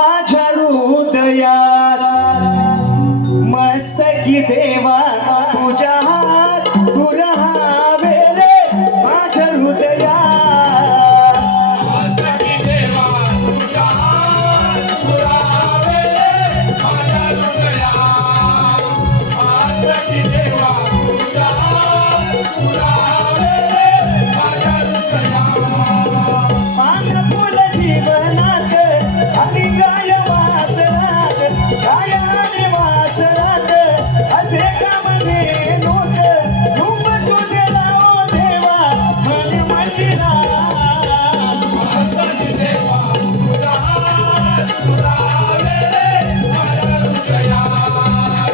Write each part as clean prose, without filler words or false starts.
माझ्या हृदयात मस्तकी देवा तुझ्या हात तू राहावे रे माझ्या हृदयात मस्तकी देवा तुझ्या हात तू राहावे रे माझ्या हृदयात मस्तकी देवा तुझ्या हात तू राहावे रे माझ्या हृदयात पानफुल जीवनात आणि गाय वासरात गाय आणि वासरात असे कामने नोत रूप तुझे लावो देवा मन मंदिरा मस्तकी देवा तुझ्या हात तू राहावे रे माझ्या हृदयात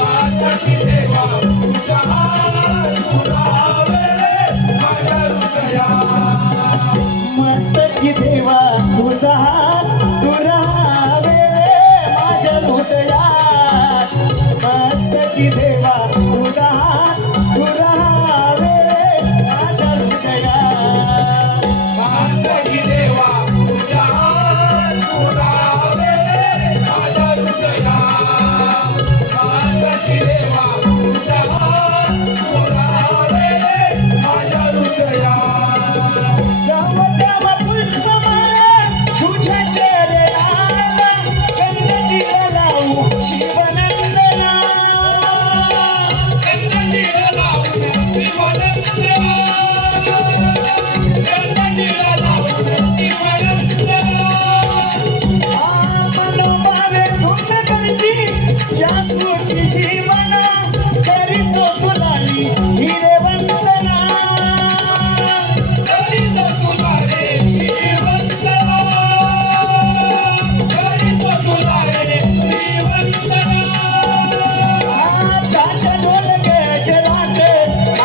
मस्तकी देवा तुझ्या हात तू राहावे रे माझ्या हृदयात मस्तकी देवा तुझा हात तू राहावे रे माझ्या हृदयात मस्तकी देवा तुझा हात तू राहावे रे माझ्या हृदयात मस्तकी देवा तुझ्या हात तू राहावे रे माझ्या हृदयात मस्तकी देवा तुझ्या हात तू राहावे रे माझ्या हृदयात गावत्याव पुष्पमाळा तुझ्या चरणाला गंधतीला लावू शिवनंदना गणपतीला लावून शिवनंदना गणपतीला लावून शिवनंदना मनोभावे तुझ करती या स्फूर्ती जीवना करीतो तुलाली हिरे वंदना करीतो तुला रे श्रीवंदना करीतो तुला रे श्रीवंदना आकाश ढोल गजरात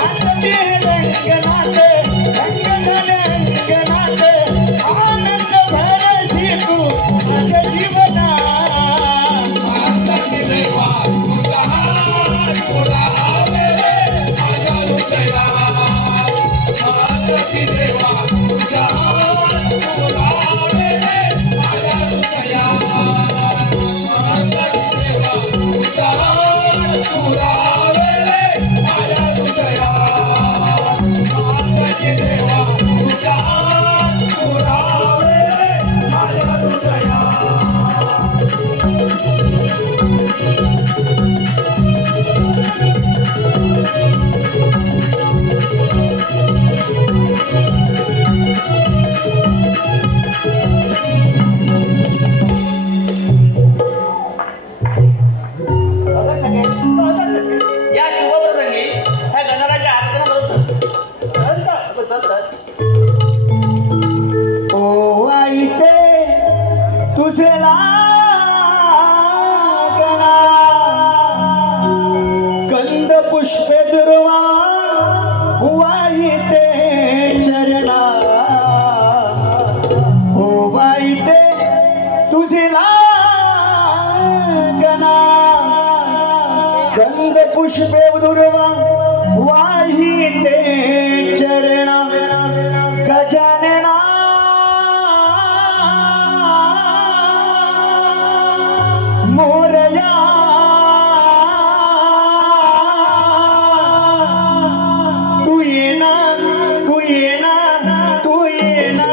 आनंदी रंगनाथ रंगनाथ आनंद भरसी तू माझ्या जीवना मस्तकी देवा तुझा हात तू राहावे रे माझ्या हृदयात मस्तकी देवा तुझा हात तू राहावे रे माझ्या हृदयात मस्तकी देवा तुझा हात तू राहावे रे माझ्या हृदयात मस्तकी देवा तुझा हात तू राहावे रे माझ्या हृदयात या शुभप्रसंगी ह्या गणराच्या आरतीला ओ आई ते तुझे लागना गंध पुष्पे दुर्वा वाई ते चरणा ओ वाई ते तुझे लागना गंध पुष्पे दुर्वा वाही ते चरणा गजानना मोरया तू येना तू येना तू येना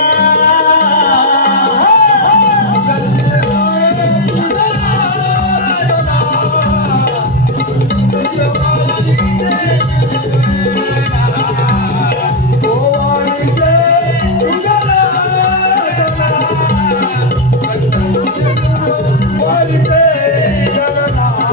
What is it?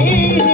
ही